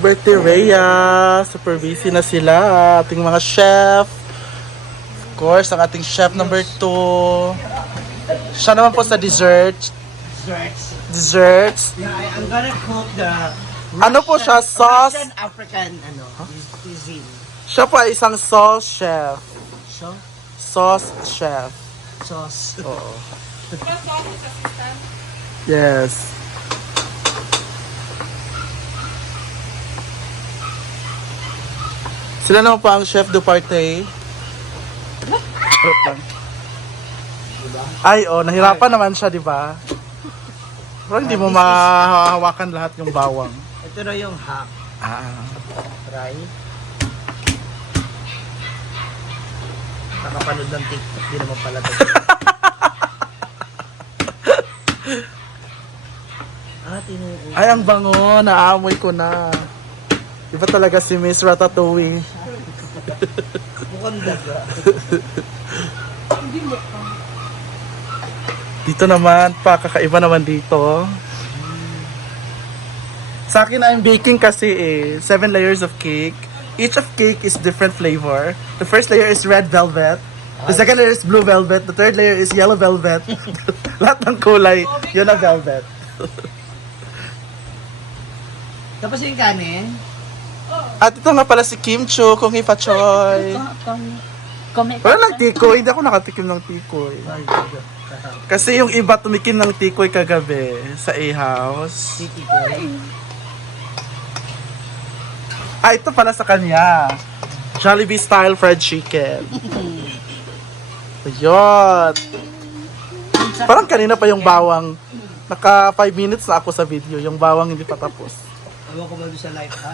Birthday Rhea, super busy na sila. Ating mga chef. Of course, ang ating chef number 2. Siya naman po sa desserts. Yeah, I'm gonna cook the Ano po siya? Sauce? Russian African cuisine. Siya po ay isang sauce chef. So, Sauce chef. sauce. Oo. Yes. Sila naman po ang chef du party. Ay, oh, nahirapan naman siya, di ba? Pero hindi mo mahahawakan lahat yung bawang. Ito na yung hack. Try. Nakapanood ng TikTok, di naman pala ito. Tinuod. Ay, ang bango. Naamoy ko na. Iba talaga si Miss Ratatouille. Mukhang daga. Dito naman, kakaiba naman dito. Sa akin, I'm baking kasi 7 layers of cake. Each of cake is different flavor. The first layer is red velvet. The second layer is blue velvet. The third layer is yellow velvet. Lahat ng kulay, yun ang velvet. Tapos yung kanin. At ito nga pala si Kim Chu, kung ipa-choy. Pero nagtikoy, hindi ako nakatikim ng tikoy. Kasi yung iba tumikim ng tikoy kagabi sa A-House. Titi ko. Ah, ito pala sa kanya. Jollibee style fried chicken. Ayun. Parang kanina pa yung bawang. Naka 5 minutes na ako sa video. Yung bawang hindi pa tapos. Ewan ko ba doon sa live, ha?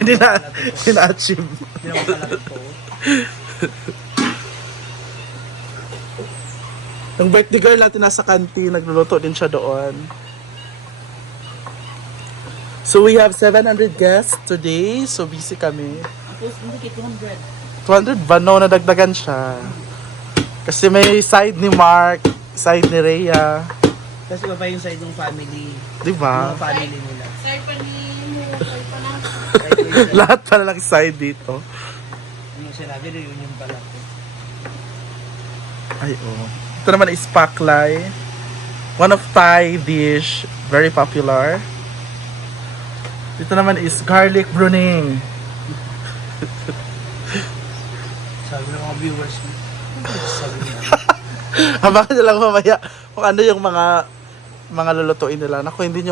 Hindi na-achieve. Hindi naman pala ito. Yung birthday girl natin nasa kanti, nagluluto din siya doon. So we have 700 guests today. So busy kami. 200 ba? No, nadagdagan siya. Kasi may side ni Mark, side ni Rhea. Kasi ba yung side ng family? Diba? Yung family nila. Sir, sir pa na. Lahat pala ng side dito. Yung sinabi, reunion pala. Ay, oh. Ito naman is paklay. One of Thai dish. Very popular. Dito naman is garlic bruning. Sabi ng mga viewers mo. Sabi niya. Abangan nyo lang mamaya kung ano yung mga lulutuin nila. Naku, hindi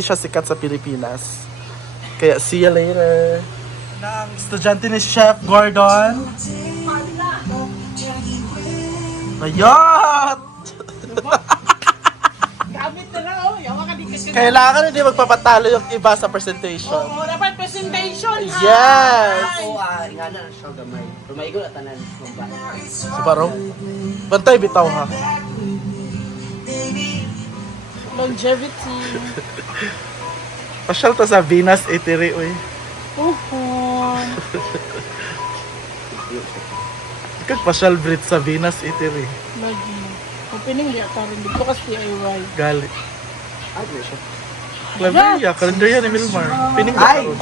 siya sikat sa Pilipinas. Kaya see you later. Ang estudyante ni Chef Gordon. Ayot! Gamit na lang, oh. Yawa ka di kasi. Kailangan hindi magpapatalo yung iba sa presentation. Oo, dapat presentation, ha? Yes! Ako, nga na siya gamay. Rumaigo na tanan. So parang, bantay bitaw ha. Longevity. Pasyal to sa Venus Eatery, uy. Ikaw pasyal Brit sa Venus Eatery. Lagi. Opening liya ka rin dito kasi DIY. Gali. Ay, siya. Cleveria, kalendarya ni Milmar. Pining ba Ay! karon?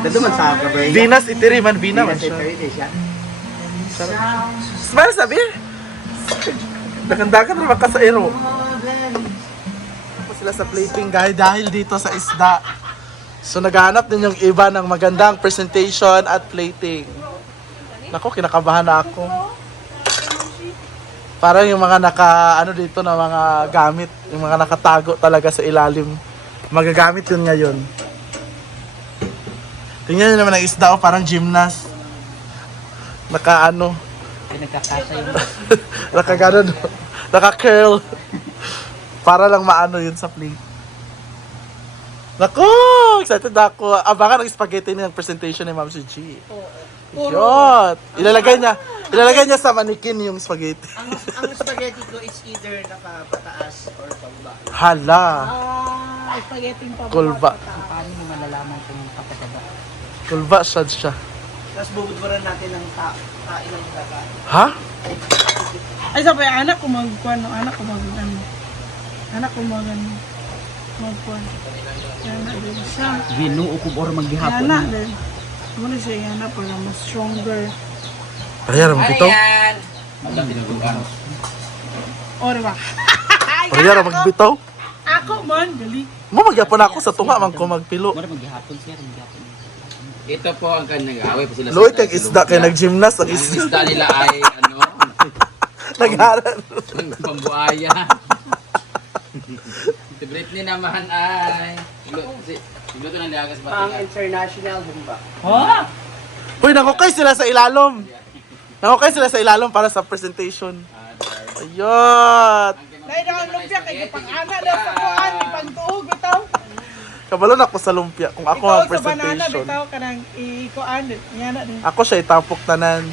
Dito man sa Cabrera. Venus Eatery man, Vina man siya. Smile sabi? Dakan-dakan naman ka sa ero. Tapos sila sa plating dahil dito sa isda. So naghahanap din yung iba ng magandang presentation at plating. Nako, kinakabahan na ako. Parang yung mga dito na mga gamit, yung mga nakatago talaga sa ilalim. Magagamit yun ngayon. Tingnan nyo naman ang isda, parang gymnast. Nagkakasa yung... Naka-curl. Para lang maano yun sa plate. Naku! Excited ako. Abangan ang spaghetti ng presentation ni Ma'am si G. Yot! Ilalagay niya sa manikin yung spaghetti. ang spaghetti ko is either nakapataas or pababa. Hala! Spaghetti pa. Kulba. Paano mo malalaman kung kapataba? Kulba siya. Tapos bubudburan natin ng kain ng daga. Ha? Ay, sabi, anak ko magkuhan. Anak ko magkuhan. Yana din siya. Ginuo ko or maghihapon. Yana din. Muna siya yana para mas stronger. Pareha naman bitaw. Maganda tinutugan. Or ba? Pareha naman bitaw. Ako man, gali. Mo magyapon ako sa tunga man ko magpilo. Mura maghihapon siya, maghihapon. Ito po ang kanyang away pa sila. Loy kag isda kay nag-gymnast ang Ang isda. isda nila ay ano, Nagharan. pambuaya. Si Britney naman ay sigluto ng liagas ba? International humba. Ha? Uy, nakukay sila sa ilalom. Nakukay sila sa ilalom para sa presentation. Ayun. Dahil na ang lumpia kay pang-ana daw sa kuan, ipagtuog bitaw. Kabalo na ako sa lumpia kung ako ang Ikaw sa banana presentation. bitaw kanang ikuan yana din. Ako siya itapok tanan.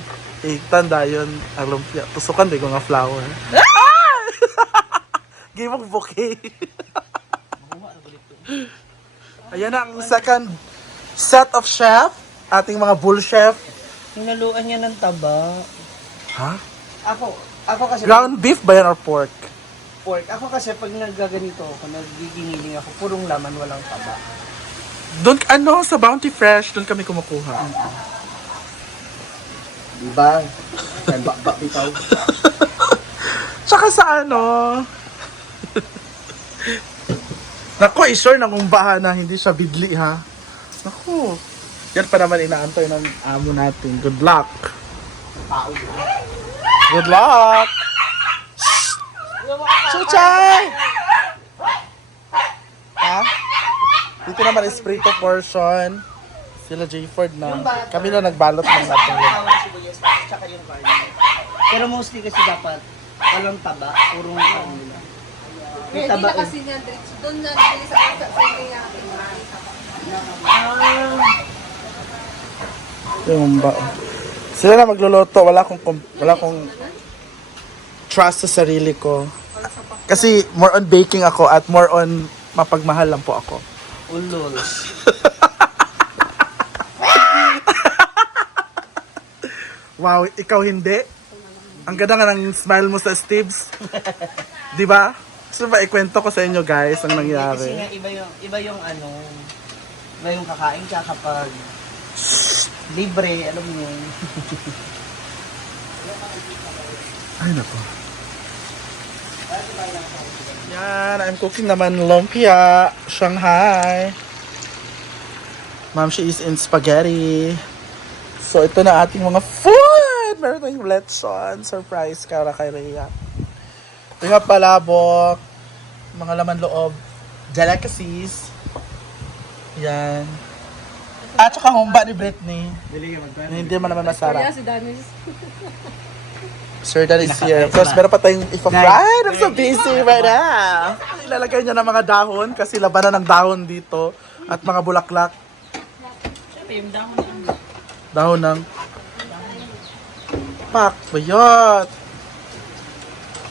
Tanda yun ang lumpia. Tusukan di ko nga flower. Game of bouquet. Ayan na ang second set of chef. Ating mga bull chef. Hinaluan niya ng taba. Ha? Ako kasi Ground beef ba yan or pork? pork. Ako kasi pag naggaganito ako, nagigingiling ako, purong laman, walang taba. Doon, sa Bounty Fresh, doon kami kumukuha. Diba? Kaya bakbak bitaw. Tsaka sa Naku, i-sure na kung baha na hindi siya bidli ha. Naku. Yan pa naman inaantay ng amo natin. Good luck. Good luck. Chuchay! Ha? Dito naman is prito portion. Sila J-Ford na. Kami na nagbalot ng natin. Bawang sibuyas, tsaka yung garlic. Pero mostly kasi dapat walang taba, purong kanila. May Hindi taba na kasi niya, doon na bili sa sending natin. Yung ba? Sila na magluluto. Wala akong trust sa sarili ko. Kasi more on baking ako at more on mapagmahal lang po ako. Ulol. Wow, ikaw hindi? Ang ganda nga ng smile mo sa Steves. Di ba? So ba ikwento ko sa inyo guys ang Kasi nangyari. nga iba yung kakain ka kapag libre, alam mo yun. Ay nako. Yan, I'm cooking naman lumpia, Shanghai. Ma'am, she is in spaghetti. So ito na ating mga food! Meron tayong lechon, surprise para kay Rhea. Ito nga palabok, mga laman loob, delicacies. Yan. At saka humba ni Britney. Na hindi man naman masarap. Si Danis. Sir, that is here. Of course, meron pa tayong ipa-fried. I'm so busy right now. Ilalagay niya ng mga dahon kasi labanan ng dahon dito. At mga bulaklak. Yung dahon. Dahon ng pak, bayot.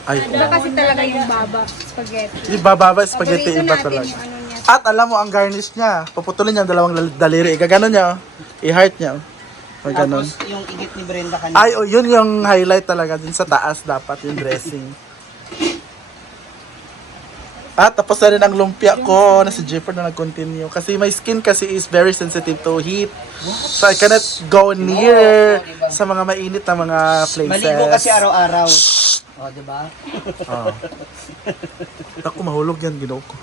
Ay, Iba kasi talaga yung baba, spaghetti. iba baba, spaghetti, Paborito iba natin talaga. yung ano niya. At alam mo, ang garnish niya, puputulin niya ang dalawang daliri. Igaganon niya, i-heart niya. Pag ganon. Tapos yung igit ni Brenda kanina. Ay, oh, yun yung highlight talaga din sa taas dapat, yung dressing. At tapos na rin ang lumpia ko na si Jefford na nag-continue. Kasi my skin kasi is very sensitive to heat. So I cannot go near sa mga mainit na mga places. Maligo kasi araw-araw. O, diba? Oh. Ako mahulog yan, ginoo ko.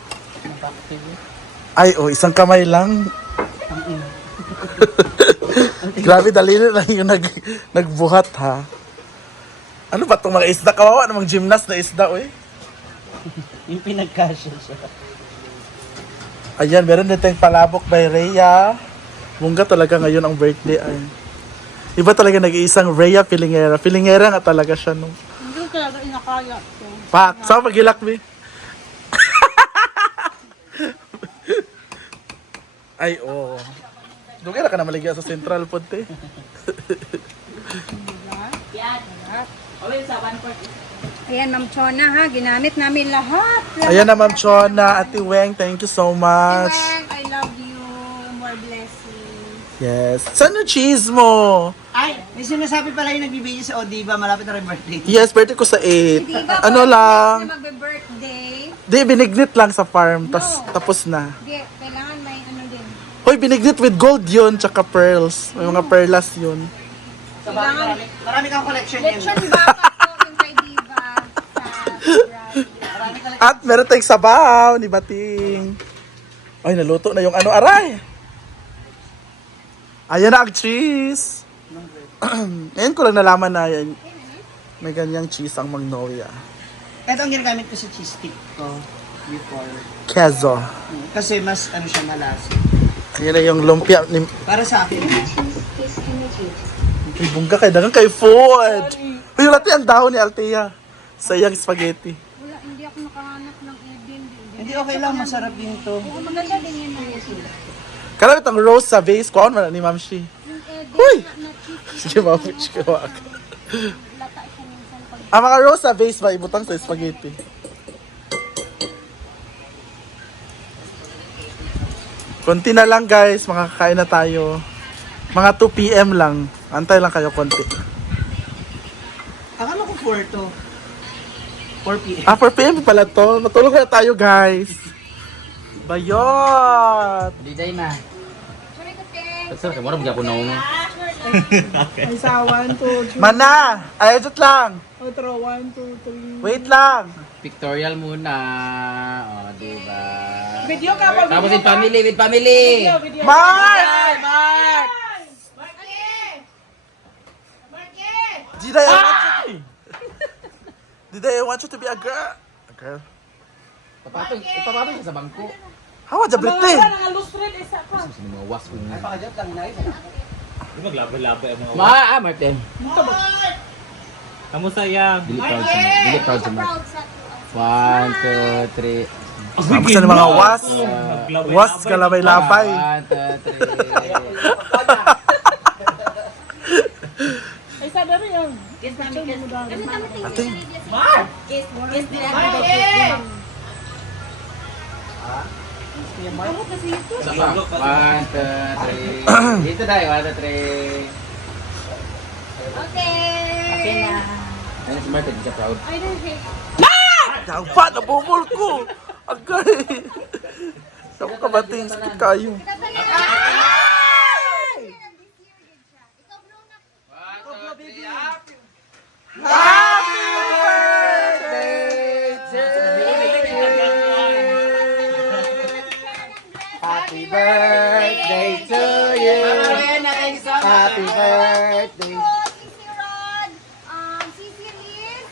Ay, oh, isang kamay lang. Grabe, dalili lang yung nagbuhat ha. Ano ba itong mga isda? Kawawa namang gymnast na isda, oy. Yung pinagkasya siya. Ayan, meron din tayong palabok by Rhea. Bungga talaga ngayon ang birthday ay. Iba talaga nag-iisang Rhea Pilingera. Pilingera nga talaga siya nung. Hindi ko talaga inakaya. Pak, saan pagilak, mi? Ay, oo. Oh. Doon ka na maligya sa Central Punte. Ayan, Ma'am Chona ha, ginamit namin lahat. Ayan na, Ma'am Chona, Ate Weng, thank you so much. Weng, I love you. More blessings. Yes. Saan yung cheese mo? Ay, may sinasabi pala yung nagbibigay sa Odiba, malapit na rin birthday. Yes, birthday ko sa 8. Hindi ba Ano lang? na magbe-birthday? Di, binignit lang sa farm, tapos na. Hindi, kailangan Hoy, binignit with gold yun, tsaka pearls. May mga perlas yun. Sa bagay, marami kang collection yan. Lechon baka po yung kay Diva sa February. At meron tayong sabaw ni Bating. Ay, naluto na yung ano, aray. Ayan na ang cheese. Ngayon ko lang nalaman na yan. May ganyang cheese ang Magnolia. Ito ang ginagamit ko sa cheese stick ko before. Queso. Kasi mas ano siya malasa. Ayan na yung lumpia. Para sa akin, Ay, bungga kay dagang kay food. Uy, yung lati ang dahon ni Althea. Sayang spaghetti. Wala, hindi ako nakahanap ng Eden. hindi okay lang, masarap din to. Oo, maganda din yun ang Eden. Kalawit ang rose sa vase. Kuhaan mo na ni Ma'am Shi. Yung Eden Uy! na cheese, Sige, Ma'am Shi. Kawak. lata siya minsan pag Ang mga rose sa vase ba ibutang sa spaghetti? Konti na lang guys, makakain na tayo. Mga 2 PM lang. Antay lang kayo konti. Akala ko 4 to. 4 p.m. 4 PM pala to. Matulog na tayo guys. Bayot! Diday na. sorry ko te. Sir, kamura magyapon na mo. Ay sa 1, 2, 3. Mana! Ayot lang! Otro, 1, 2, 3. Wait lang! Pictorial muna. O, diba? Video ka pa, Tapos video with ka. family, with family. Video. Mark! Mark! Diday, I want you... Diday, I want you to be a girl. A girl? Papatong siya sa bangko. How was the Mga British? nang alustrate isa pa. Sino mga was kung... Pakajot lang, nice. Martin. Kamusta yan? Dili proud sa Mark. Dili proud sa Mark. Proud sa 1, 2, 3. Sabi sa mga was. Was kalabay-labay. 1, 2, 3. Ay sa daro yan. Kiss namin, kiss. Kami kami tingin. Ate. Kiss. Kiss din ako. Ano kasi ito? 1, 2, 3. Dito tayo, 1, 2, 3. Okay. Ayun si Martin, siya proud. I don't hate. Yagpa, nabumol ko. Agay. Sabi ka bating, sakit kayo. Happy birthday to Happy birthday to you. Happy birthday. Sisi Rod, Sisi Liz,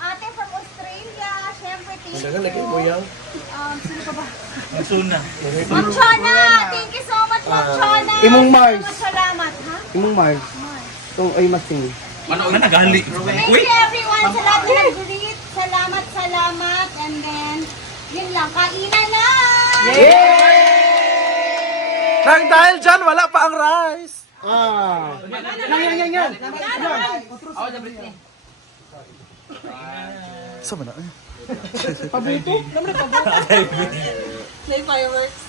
ate from Australia, syempre thank you. Sino pa ba? Ma'am Chona, thank you so much, Ma'am Chona. Imong Mars. Salamat, ha? Imong Mars. Oh, ay masing. Nagali. Thank you everyone sa lahat ng nag-greet. Salamat, salamat. And then, yun lang, kainan na! Nang dahil dyan, wala pa ang rice. Yan. Ako sa Britney. Saan ba na? Pabuto. Naman na pabuto. Play fireworks.